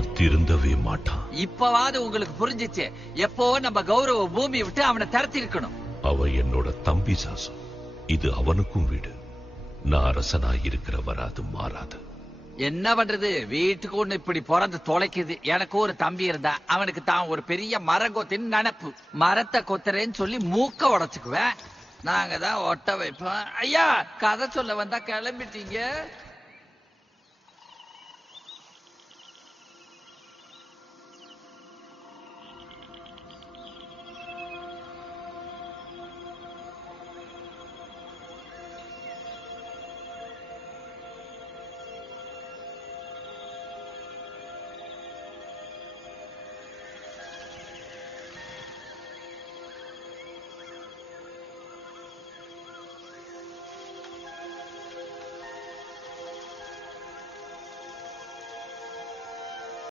திருந்தவே மாட்டான். இப்பவாது உங்களுக்கு புரிஞ்சிச்சு. எப்போ நம்ம கௌரவ பூமி விட்டு அவனை தரத்தி இருக்கணும். அவன் என்னோட தம்பி சாசு. இது அவனுக்கும் வீடு. நான் அரசனாய் இருக்கிற வராது மாறாது. என்ன பண்றது, வீட்டுக்கு ஒண்ணு இப்படி பிறந்து தொலைக்குது. எனக்கு ஒரு தம்பி இருந்தா அவனுக்கு தான் ஒரு பெரிய மரங்கொத்தின் நினப்பு. மரத்தை கொத்துறேன்னு சொல்லி மூக்க உடைச்சுக்குவேன். நாங்க தான் ஒட்ட வைப்போம். ஐயா, கதை சொல்ல வந்தா கிளம்பிட்டீங்க.